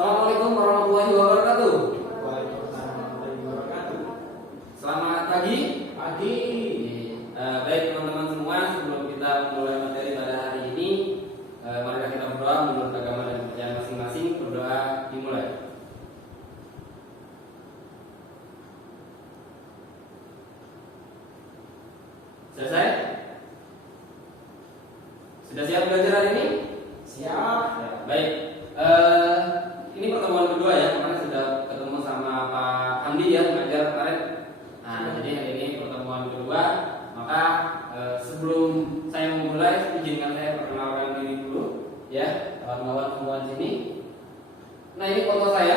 Assalamualaikum warahmatullahi wabarakatuh. Waalaikumsalam warahmatullahi wabarakatuh. Selamat pagi. Pagi. Baik teman-teman semua, sebelum kita mulai materi pada hari ini, marilah kita berdoa menurut agama dan kepercayaan masing-masing. Berdoa dimulai. Selesai? Sudah siap belajar hari ini? Siap. Ya, baik. Ini pertemuan kedua ya. Kemarin sudah ketemu sama Pak Hamdi ya, mengajar kemarin. Nah, jadi hari ini pertemuan kedua. Maka sebelum saya memulai, izinkan saya perkenalkan diri dulu ya, kawan-kawan semua di sini. Nah, ini foto saya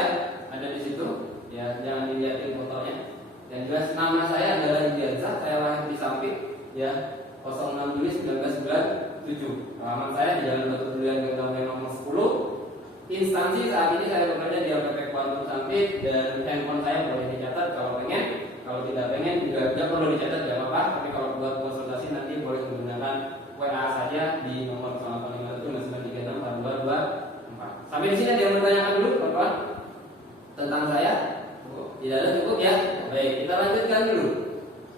ada di situ. Ya, jangan dilihatin fotonya. Dan juga nama saya adalah Indiansyah. Saya lahir di Sampit ya, 06 Juli 1997. Alamat saya di Jalan Batu Durian Gang nomor 10. Instansi saat ini saya bekerja di LPP Kuantum Sampit, dan handphone saya boleh dicatat kalau pengen. Kalau tidak pengen juga tidak perlu dicatat, tidak apa-apa. Tapi kalau buat konsultasi nanti boleh menggunakan WA saja di nomor 085793642224. Sampai di sini ada yang bertanyakan dulu, kawan-kawan, tentang saya? Tidak ada, cukup ya. Baik, kita lanjutkan dulu.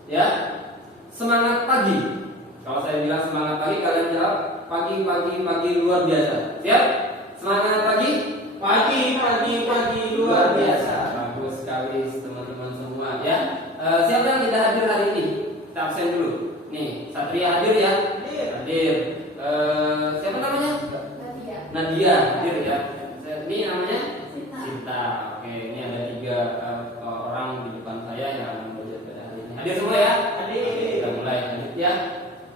Ya, semangat pagi. Kalau saya bilang semangat pagi, kalian jawab pagi luar biasa. Siap? Semangat pagi. Pagi luar biasa. Bagus sekali teman-teman semua ya. Siapa yang tidak hadir hari ini? Kita absen dulu. Nih, Satria hadir ya? Hadir. Siapa namanya? Nadia hadir ya. Ini namanya Sinta. Oke, ini ada 3 orang di depan saya yang belajar pada hari ini. Hadir semua ya? Hadir. Kita mulai lanjut ya.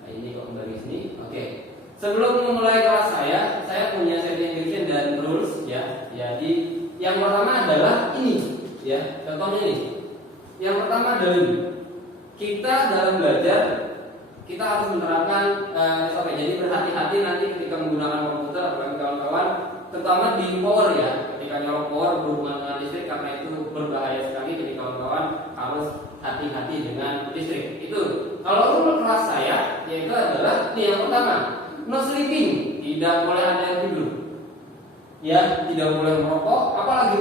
Nah, ini kok kembali sini. Oke. Sebelum memulai kelas saya punya safety instruction dan rules ya. Jadi yang pertama adalah ini ya. Contohnya ini. Yang pertama adalah ini. Kita dalam belajar kita harus menerapkan SOP. Jadi berhati-hati nanti ketika menggunakan komputer, apalagi kawan-kawan, terutama di power ya. Ketika nyolok power berhubungan dengan listrik, karena itu berbahaya sekali. Jadi kawan-kawan harus hati-hati dengan listrik. Itu. Kalau rule kelas saya yaitu adalah ini yang pertama. No sleeping, tidak boleh ada yang tidur. Ya, tidak boleh merokok, apalagi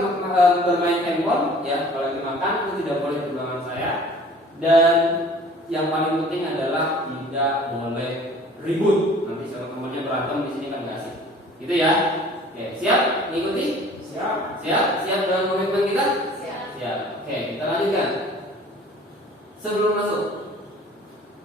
bermain handphone, ya, apalagi makan itu tidak boleh di belakang saya. Dan yang paling penting adalah tidak boleh ribut. Nanti sama temannya berantem di sini kan nggak asik. Gitu ya. Oke, siap? Mengikuti? Siap. Siap dengan komitmen kita? Siap. Oke, kita lanjutkan. Sebelum masuk,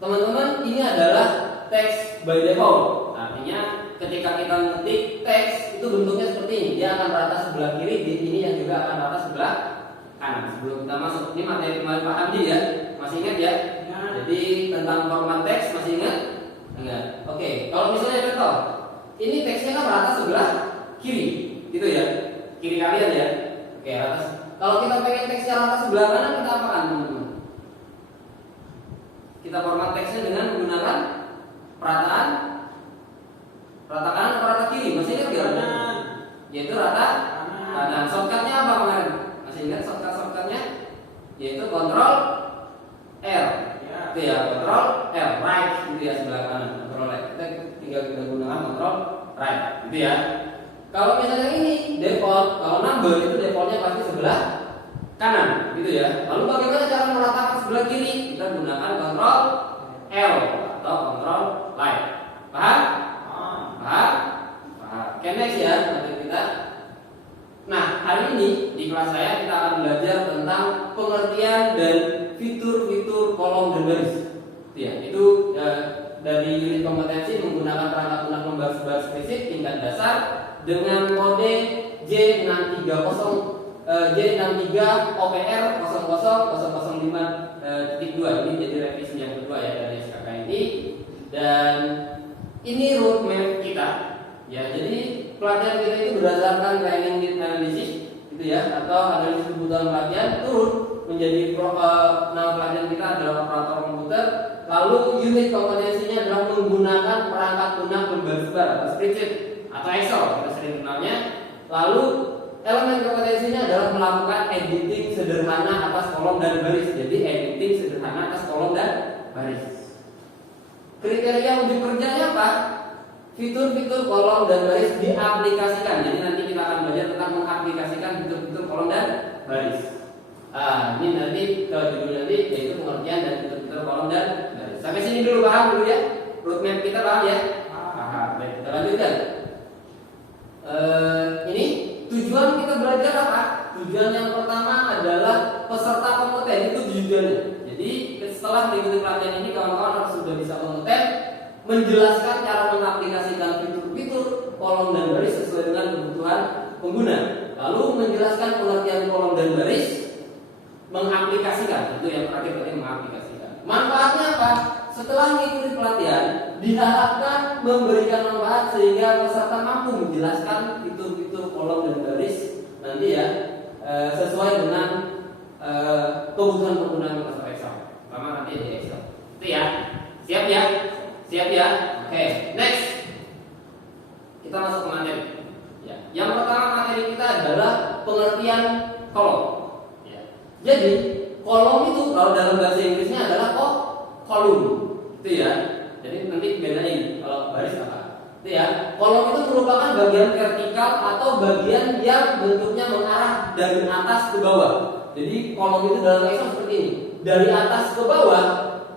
teman-teman, ini adalah text by default. Artinya ketika kita ngetik teks itu bentuknya seperti ini. Dia akan rata sebelah kiri, di ini yang juga akan rata sebelah kanan. Sebelum kita masuk, ini materi kemarin Pak Hamdi ya. Masih ingat ya? Jadi tentang format teks masih ingat? Ingat. Oke, kalau misalnya contoh, ini teksnya kan rata sebelah kiri, gitu ya. Kiri kalian ya. Oke, rata. Kalau kita pengen teksnya rata sebelah kanan, kita apakan, teman-teman? Kita format teksnya dengan menggunakan perataan kanan atau rata kiri? Masih ingat nggak? Yaitu rata kanan. Shortcutnya apa kemarin? Masih ingat shortcutnya? Yaitu Ctrl R. Itu ya, Ctrl R, right gitu ya, sebelah kanan. Ctrl right. Kita gunakan Ctrl right, gitu ya. Kalau misalnya ini default, kalau number itu defaultnya pasti sebelah kanan, gitu ya. Lalu bagaimana cara meratakan sebelah kiri? Kita gunakan Ctrl L atau Ctrl right. Paham? Paham? Oke, next ya materi kita. Nah, hari ini di kelas saya kita akan belajar tentang pengertian dan fitur-fitur kolom dan baris. Ya, itu dari unit kompetensi menggunakan perangkat lunak lembar spesifik tingkat dasar dengan kode J630 J63 OPR 00005.2. Ini jadi revisi yang kedua ya dari SKK ini. Dan ini roadmap kita, ya. Jadi pelatihan kita itu berdasarkan training need analysis, gitu ya, atau analisis kebutuhan pelatihan turun menjadi nama pelatihan kita adalah operator komputer. Lalu unit kompetensinya adalah menggunakan perangkat lunak berbaris bar atau spreadsheet atau Excel kita sering kenalnya. Lalu elemen kompetensinya adalah melakukan editing sederhana atas kolom dan baris. Jadi editing sederhana atas kolom dan baris. Kriteria uji kerjanya apa? Fitur-fitur kolom dan baris diaplikasikan. Jadi nanti kita akan belajar tentang mengaplikasikan fitur-fitur kolom dan baris. Ini nanti ke judul nanti yaitu pengertian dan fitur-fitur kolom dan baris. Sampai sini dulu paham dulu ya? Roadmap kita paham ya? Paham. Baik, kita lanjutkan. Ini tujuan kita belajar apa? Tujuan yang pertama adalah peserta kompeten, itu tujuannya. Jadi setelah mengikuti pelatihan ini kawan-kawan harus sudah bisa kompeten menjelaskan cara mengaplikasikan fitur-fitur kolom dan baris sesuai dengan kebutuhan pengguna. Lalu menjelaskan pengertian kolom dan baris, mengaplikasikan, itu yang terakhir berarti mengaplikasikan. Manfaatnya apa? Setelah mengikuti pelatihan, diharapkan memberikan manfaat sehingga peserta mampu menjelaskan fitur-fitur kolom dan baris nanti ya sesuai dengan kebutuhan penggunaan Microsoft Excel. Sama nanti di Excel. Itu ya. Siap ya? Siap ya? Oke, next. Kita masuk ke materi. Ya. Yang pertama materi kita adalah pengertian kolom. Ya. Jadi kolom itu kalau dalam bahasa Inggrisnya adalah kolom. Itu ya. Jadi nanti bedain kalau baris apa. Itu ya. Kolom itu merupakan bagian vertikal atau bagian yang bentuknya mengarah dari atas ke bawah. Jadi kolom itu dalam Excel seperti ini. Dari atas ke bawah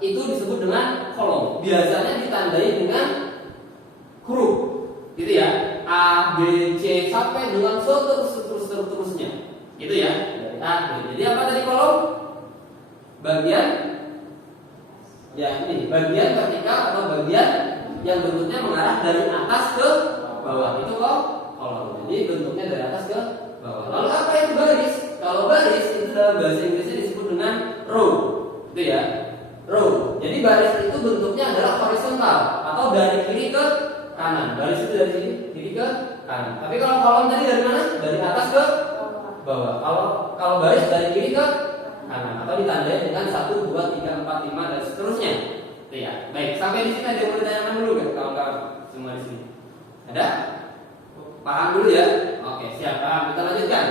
itu disebut dengan kolom. Biasanya ditandai dengan huruf, gitu ya. A, B, C sampai dengan seterusnya. Gitu ya. Dari A, B. Jadi apa tadi kolom? Bagian ya ini, bagian vertikal atau bagian yang bentuknya mengarah dari atas ke bawah. Itu kolom. Jadi bentuknya dari atas ke bawah. Lalu apa itu baris? Kalau baris itu dalam bahasa Inggrisnya disebut dengan row. Itu ya. Row. Jadi baris itu bentuknya adalah horizontal atau dari kiri ke kanan. Baris itu dari kiri ke kanan. Tapi kalau kolom tadi dari mana? Dari atas ke bawah. Kalau baris dari kiri ke kanan atau ditandai dengan 1, 2, 3, 4, 5 dan seterusnya. Itu ya. Baik, sampai di sini ada yang mau ditanyakan dulu kan kawan-kawan semua di sini? Ada? Paham dulu ya? Oke, siap. Paham. Kita lanjutkan.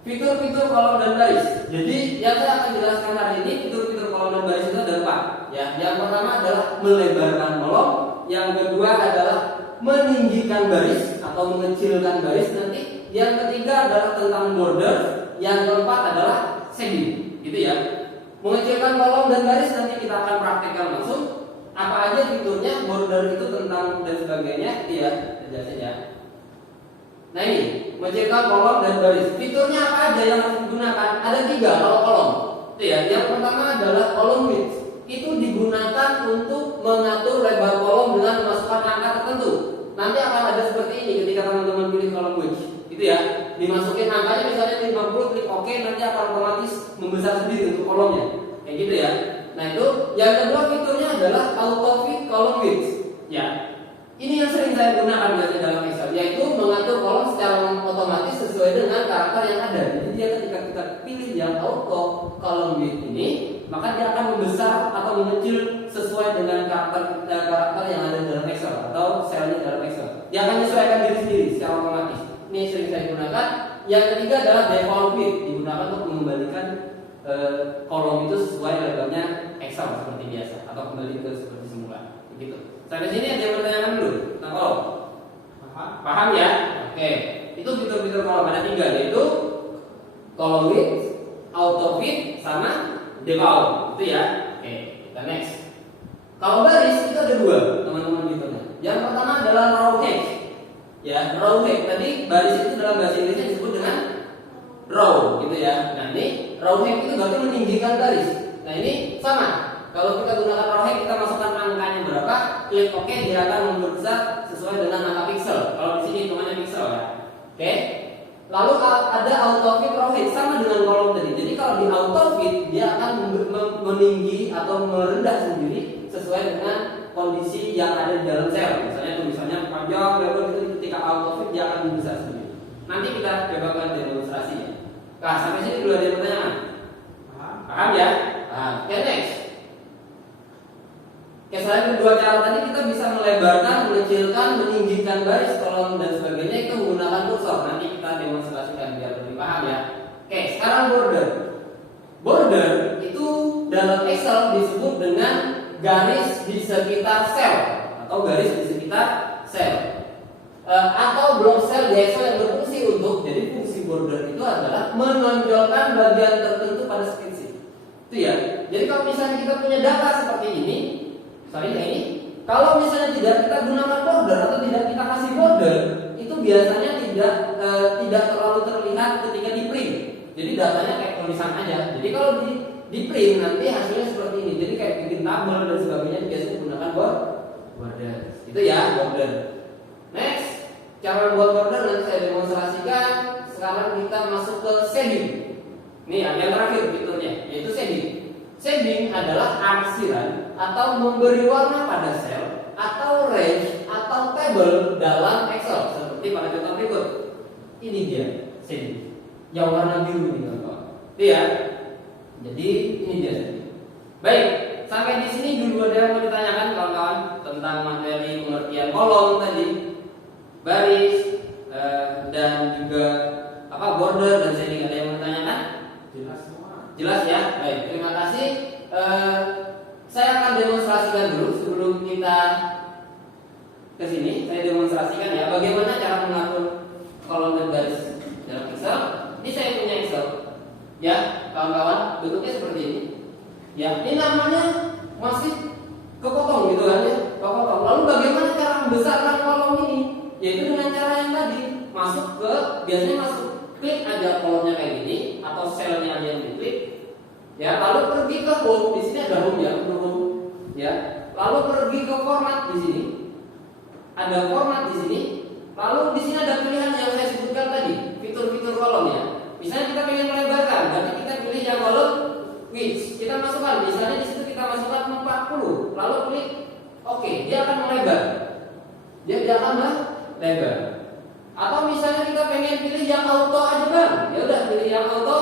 Fitur-fitur kolom dan baris. Jadi yang saya akan jelaskan hari ini fitur-fitur kolom dan baris itu ada 4. Ya, yang pertama adalah melebarkan kolom, yang kedua adalah meninggikan baris atau mengecilkan baris nanti, yang ketiga adalah tentang border, yang keempat adalah shading. Gitu ya. Mengecilkan kolom dan baris nanti kita akan praktekkan langsung. Apa aja fiturnya, border itu tentang dan sebagainya, ya, jelasin ya. Nah ini, mengecilkan kolom dan baris. Fiturnya apa aja yang harus digunakan? Ada 3 kalau kolom. Itu ya. Yang pertama adalah column width. Itu digunakan untuk mengatur lebar kolom dengan memasukkan angka tertentu. Nanti akan ada seperti ini ketika teman-teman pilih column width. Itu ya. Dimasukin angkanya misalnya 50, klik OK, nanti akan otomatis membesar sendiri untuk kolomnya. Kayak gitu ya. Nah itu. Yang kedua fiturnya adalah auto fit column width. Ya. Ini yang sering saya gunakan biasanya dalam Excel, yaitu mengatur kolom secara otomatis sesuai dengan karakter yang ada. Jadi dia ketika kita pilih yang auto column width ini, maka dia akan membesar atau mengecil sesuai dengan karakter yang ada dalam Excel atau selnya dalam Excel. Dia akan menyesuaikan diri sendiri secara otomatis. Ini sering saya gunakan. Yang ketiga adalah default width, digunakan untuk mengembalikan kolom itu sesuai lebarnya Excel seperti biasa atau kembali ke seperti semula. Begitu. Sampai sini ada yang bertanya dulu tentang kolom. Paham ya? Oke. Itu fitur-fitur kolom ada 3, yaitu column width, auto fit, sama default. Itu ya. Oke. Kita next. Kalau baris itu ada 2 teman-teman fiturnya. Yang pertama adalah row head. Ya, row head. Tadi baris itu dalam bahasa Inggrisnya disebut dengan row, gitu ya. Nah ini row head itu berarti meninggikan baris. Nah ini sama. Kalau kita gunakan row head, kita masukkan angkanya berapa, klik OK, dia akan membesar sesuai dengan angka pixel. Kalau di sini hitungannya pixel ya. Oke. Lalu ada auto fit row head sama dengan kolom tadi. Jadi kalau di auto fit dia akan meninggi atau merendah sendiri sesuai dengan kondisi yang ada di dalam sel. Misalnya panjang lebar itu ketika auto fit dia akan membesar sendiri. Nanti kita coba demonstrasi ya. Nah, sampai sini dulu ada pertanyaan. Paham ya? Nah, oke, next. Oke, selain kedua cara tadi kita bisa melebarkan, mengecilkan, meninggikan baris, kolom dan sebagainya itu menggunakan kursor. Nanti kita demonstrasikan biar lebih paham ya. Oke, sekarang border. Border itu dalam Excel disebut dengan garis di sekitar sel atau garis di sekitar sel atau blok sel di Excel yang berfungsi fungsi untuk, jadi fungsi border itu adalah menonjolkan bagian tertentu pada spreadsheet. Itu ya. Jadi kalau misalnya kita punya data seperti ini, kalau misalnya tidak kita gunakan border atau tidak kita kasih border, itu biasanya tidak terlalu terlihat ketika di print. Jadi datanya kayak tulisan aja. Jadi kalau di print nanti hasilnya seperti ini. Jadi kayak bikin tabel dan sebagainya biasanya gunakan border. Itu ya border. Next, cara buat border nanti saya demonstrasikan. Sekarang kita masuk ke shading. Nih yang terakhir fiturnya yaitu shading. Shading adalah arsiran atau memberi warna pada sel atau range atau table dalam Excel seperti pada contoh berikut. Ini dia shading yang warna biru ini kawan. Iya. Jadi ini dia shading. Baik, sampai di sini dulu ada yang mau ditanyakan kawan-kawan tentang materi pengertian kolom tadi, baris dan juga border dan shading. Ada yang mau ditanyakan? Jelas semua. Jelas ya. Baik, terima kasih. Saya akan demonstrasikan dulu sebelum kita ke sini. Saya demonstrasikan ya bagaimana cara mengatur kolom dan baris dalam Excel. Ini saya punya Excel. Ya, kawan-kawan, bentuknya seperti ini. Ya, ini namanya masih kepotong gitu kan ya, kepotong. Lalu bagaimana cara membesarkan kolom ini? Yaitu dengan cara yang tadi, biasanya masuk klik aja kolomnya kayak gini atau selnya aja yang diklik. Ya, lalu pergi ke home. Di sini ada home ya, home. Ya, lalu pergi ke format di sini. Ada format di sini. Lalu di sini ada pilihan yang saya sebutkan tadi, fitur-fitur kolom ya. Misalnya kita ingin melebarkan, berarti kita pilih yang kolom width. Kita masukkan, misalnya di situ kita masukkan 40. Lalu klik oke, dia akan melebar. Dia akan melebar. Atau misalnya kita pengen pilih yang auto aja bang, ya udah pilih yang auto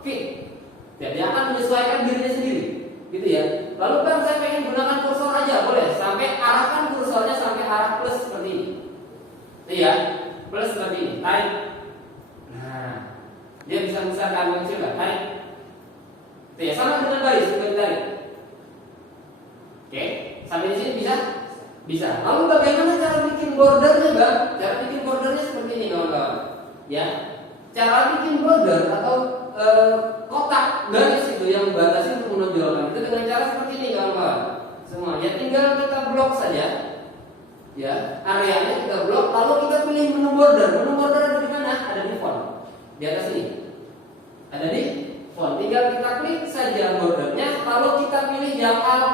fit. Ya, dia akan menyesuaikan dirinya sendiri, gitu ya. Lalu bang saya pengen gunakan kursor aja, boleh. Sampai arahkan kursornya sampai arah plus seperti ini. Iya, plus seperti ini. Tarik. Nah, dia bisa membesarkan mengecilkan. Tarik. Ya, sama dengan baris juga ditarik. Oke, sampai di sini bisa? Bisa. Lalu bagaimana cara bikin bordernya, bang? Cara bikin bordernya seperti ini, kawan-kawan. Ya, cara bikin border atau kotak garis itu yang membatasi untuk menonjolkan itu dengan cara seperti ini, kawan-kawan. Semua. Ya, tinggal kita blok saja. Ya, areanya kita blok. Lalu kita pilih menu border. Menu border ada di mana? Ada di font. Di atas ini. Ada di font. Tinggal kita klik saja bordernya. Lalu kita pilih yang alt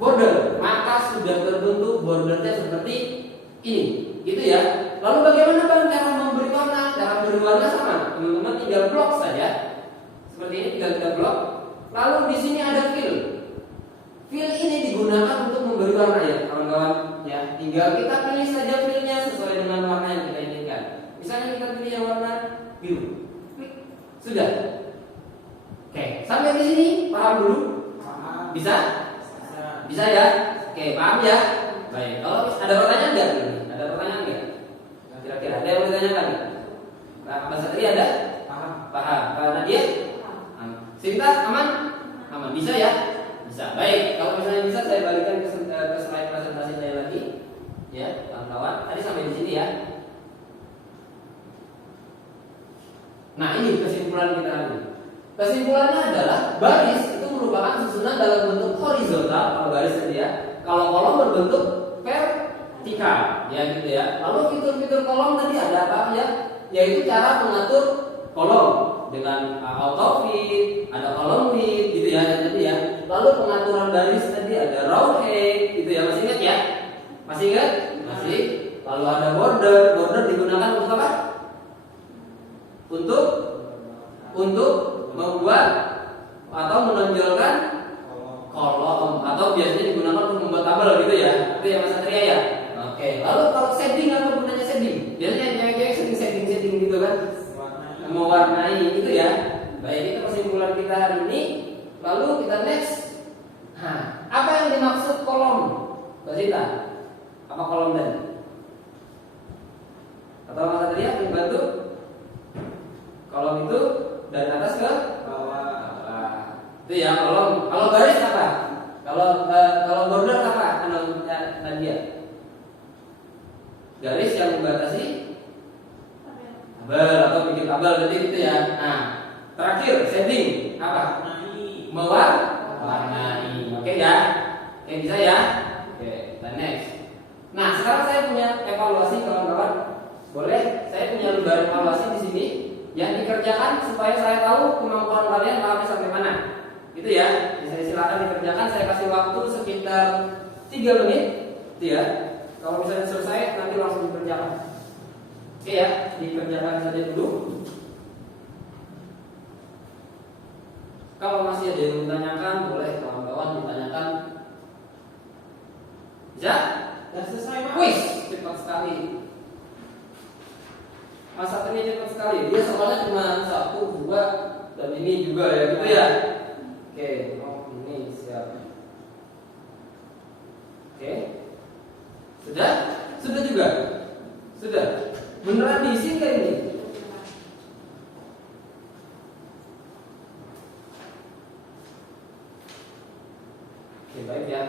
border, maka sudah terbentuk bordernya seperti ini, gitu ya. Lalu bagaimana bang cara memberi warna? Cara memberi warna sama, teman-teman tinggal blok saja, seperti ini tinggal kita blok. Lalu di sini ada fill. Fill ini digunakan untuk memberi warna ya, kawan-kawan. Ya, tinggal kita pilih saja fillnya sesuai dengan warna yang kita inginkan. Misalnya kita pilih yang warna biru, klik, sudah. Oke, sampai di sini paham dulu? Paham. Bisa? Bisa ya? Oke, paham ya? Baik, kalau ada pertanyaan enggak? Ada pertanyaan enggak? Kira-kira ada yang mau ditanyakan? Pak Satria ada? Paham. Paham. Pak Nadia? Sinta aman? Aman. Bisa ya? Bisa. Baik, kalau misalnya bisa saya balikan ke slide presentasi saya lagi. Ya, kawan-kawan. Tadi sampai di sini ya. Nah, ini kesimpulan kita nanti. Kesimpulannya adalah baris itu merupakan susunan dalam bentuk horizontal kalau baris tadi ya. Kalau kolom berbentuk vertikal, ya gitu ya. Lalu fitur-fitur kolom tadi ada apa ya? Yaitu cara mengatur kolom dengan auto fit, ada kolom width gitu ya tadi ya. Lalu pengaturan baris tadi ada row height gitu ya. Masih ingat ya? Masih ingat? Masih. Lalu ada border. Border digunakan untuk apa? Untuk membuat atau menonjolkan kolom atau biasanya digunakan untuk membuat tabel gitu ya. Itu ya Mas Satria ya. Oke. Lalu kalau shading apa gunanya shading? Biasanya cewek-cewek setting gitu kan. Mewarnai itu ya. Baik, itu kesimpulan kita hari ini. Lalu kita next. Nah, apa yang dimaksud kolom? Mbak Sita, apa kolom tadi? Atau Mas Satria bantu? Kolom itu dari atas ke bawah. Itu ya kolom. Kalau baris apa? Kalau border apa? Nadia. Garis yang membatasi tabel. kabel atau bikin kabel berarti gitu ya. Nah, terakhir shading apa? Mewarnai. Oke ya? Oke, bisa ya? Oke, kita next. Nah, sekarang saya punya evaluasi kawan-kawan. Boleh? Saya punya lembar evaluasi di sini yang dikerjakan supaya saya tahu kemampuan kalian sampai sampai mana. Gitu ya. Saya silakan dikerjakan. Saya kasih waktu sekitar 3 menit. Gitu ya. Kalau misalnya selesai nanti langsung dikerjakan. Oke ya, dikerjakan saja dulu. Kalau masih ada yang ditanyakan, boleh kawan-kawan ditanyakan. Bisa? Sudah selesai, Mas. Wih, cepat sekali. Mas Satria cepat sekali. Dia soalnya cuma 1, 2, dan ini juga ya, gitu ya. Oke, oh ini siap. Oke, sudah? Sudah juga? Sudah. Beneran diisi nggak ini? Oke, baik ya.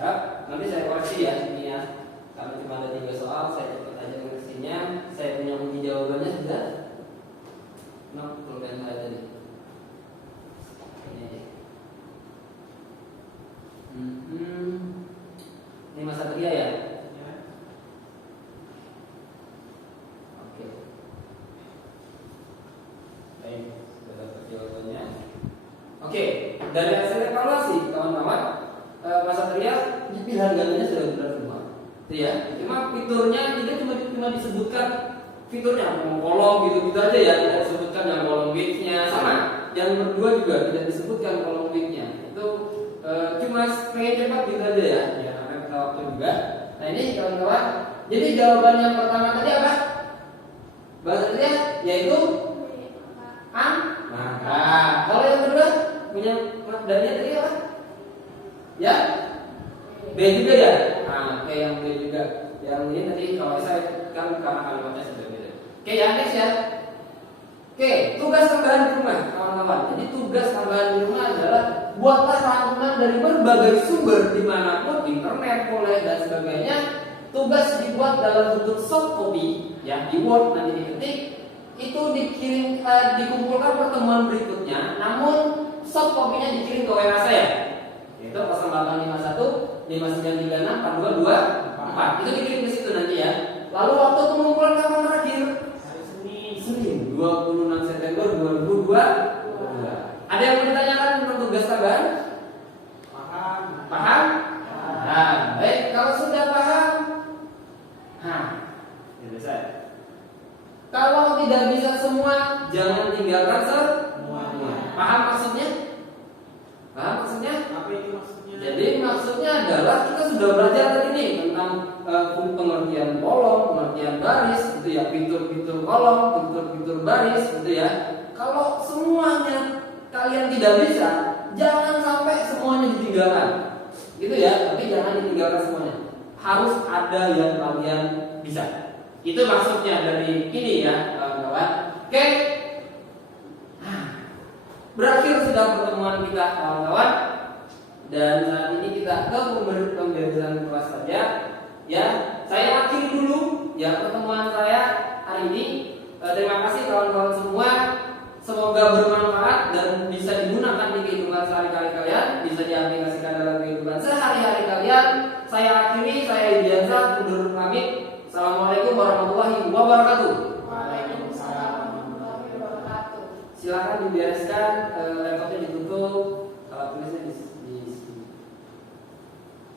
Ya, nanti saya koreksi ya ini ya. Karena cuma ada 3 soal, saya cepat aja koreksinya. Saya punya kunci jawabannya sudah. No, pulpen saya tadi. Ini aja. Ini Mas Satria ya? Oke. Baik, sudah dapat jawabannya. Oke, dari hasil evaluasi kawan-kawan, Mas Satria pilihan gantinya sudah benar semua. Itu ya. Cuma fiturnya tidak cuma disebutkan fiturnya mau kolom gitu aja ya, tidak disebutkan yang kolom width-nya sama. Yang kedua juga tidak disebutkan kolom width-nya. Itu cuma pengen cepat gitu aja ya. Ya, karena kita waktu juga. Nah, ini kawan-kawan. Jadi jawaban yang pertama tadi apa? Bahasanya yaitu maka. Kalau yang kedua punya Daniel tadi apa? Ya? B juga ya? Nah, oke, yang B juga. Yang ini tadi kalau saya kan karena kalimatnya sudah beda. Oke, yang next ya. Oke, tugas tambahan di rumah, kawan-kawan. Jadi tugas tambahan di rumah adalah buatlah rangkuman dari berbagai sumber dimanapun, internet, boleh dan sebagainya. Tugas dibuat dalam bentuk soft copy, ya di Word nanti diketik. Itu dikirim, dikumpulkan pertemuan berikutnya. Namun soft copy-nya dikirim ke WA saya. Yaitu 0851 5936 4224. Itu dikirim ke situ nanti ya. Lalu waktu pengumpulan kapan terakhir? Hari Senin. Senin 26 September 2022. Ada yang mau ditanyakan tentang tugas tambahan? Paham? Paham? Paham. Baik, kalau sudah paham, selesai. Kalau tidak bisa semua, jangan tinggalkan semuanya. Paham maksudnya? Paham maksudnya? Apa itu maksudnya? Jadi maksudnya adalah kita sudah belajar tadi nih tentang pengertian kolom, pengertian baris, gitu ya, fitur-fitur kolom, fitur-fitur baris, gitu ya. Kalau semuanya kalian tidak bisa, jangan sampai semuanya ditinggalkan, gitu ya. Tapi jangan ditinggalkan semuanya. Harus ada yang kalian bisa. Itu maksudnya dari ini ya, kawan-kawan. Oke. Berakhir sudah pertemuan kita, kawan-kawan. Dan saat ini kita ke pembelajaran kelas saja. Ya, saya akhiri dulu ya pertemuan saya hari ini. Terima kasih kawan-kawan semua. Semoga bermanfaat dan bisa digunakan di kehidupan sehari-hari kalian, bisa diaplikasikan dalam kehidupan sehari-hari kalian. Saya akhiri, saya Idiansa undur pamit. Assalamualaikum warahmatullahi wabarakatuh. Waalaikumsalam warahmatullahi wabarakatuh. Silakan dibereskan, laptopnya ditutup, alat tulisnya